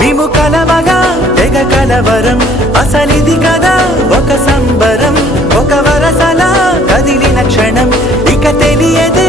మేము కలవగా తెగ కలవరం అసలిది కదా ఒక సంబరం ఒక వరసలా కదిలిన క్షణం ఇక తెలియదు